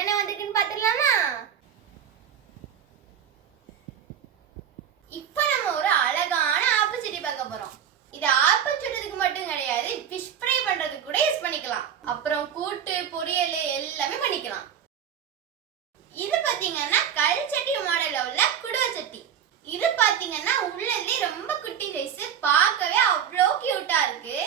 என்னென்ன வந்திருக்குன்னு பாத்துடலாமா? இப்போ நம்ம ஒரு அழகான ஆப்பிள் சட்னி பார்க்க போறோம். இது ஆப்பிள் சுடுறதுக்கு மட்டும் கிடையாது, ஃபிஷ் ஃப்ரை பண்றதுக்கு கூட யூஸ் பண்ணிக்கலாம். அப்புறம் கூட்டு, பொரியல் எல்லாமே பண்ணிக்கலாம். இது பாத்தீங்கன்னா கல் சட்டி மாடல்ல உள்ள குடுவை சட்டி. இது பாத்தீங்கன்னா உள்ளே ரொம்ப குட்டி சைஸ், பார்க்கவே அவ்வளோ கியூட்டா இருக்கு.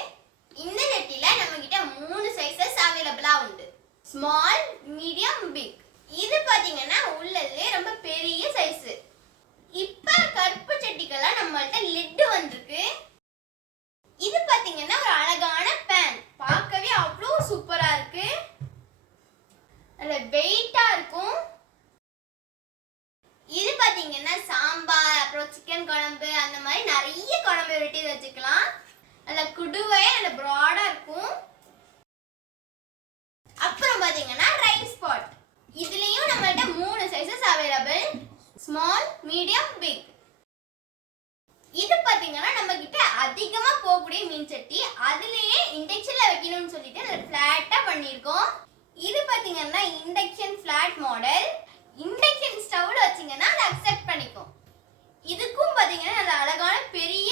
இந்த சட்டில நம்ம கிட்ட 3 சைஸஸ் அவைலபிளா உண்டு. Small, medium, big. இது பாத்தீங்கன்னா உள்ளே ரொம்ப பெரிய சைஸ். இப்ப கருப்பு சட்டிக்கெல்லாம் நம்மள்ட்ட லிட் வந்திருக்கு. இது பாத்தீங்கன்னா ஒரு அழகான பேன், பார்க்கவே அவ்வளோ சூப்பரா இருக்கு. நல்ல வெயிட்டா இருக்கும். இது பாத்தீங்கன்னா சாம்பார், அப்புறம் சிக்கன் குழம்பு, அந்த மாதிரி நிறைய குழம்பு வெரைட்டிஸ் வச்சுக்கலாம். நல்ல குடுவையா நல்ல ப்ராடா இருக்கும். அப்புறம் பாத்தீங்கன்னா ரைஸ் பாட். இதுலயும் நம்மள்ட்ட 3 sizes available. Small, medium, big. இது பாத்தீங்கன்னா நம்ம கிட்ட அதிகமா போகக்கூடிய மீன் சட்டி. அதுலயே இண்டக்ஷன்ல வைக்கணும்னு சொல்லிட்டு நல்ல ஃபிளாட்டா பண்ணிருக்கோம். இது பாத்தீங்கன்னா இண்டக்ஷன் ஃபிளாட் மாடல். இண்டக்ஷன் ஸ்டவ்ல வச்சீங்கன்னா அதை அக்செப்ட் பண்ணிக்கும். இதுக்கும் பாத்தீங்கன்னா நல்ல அழகான பெரிய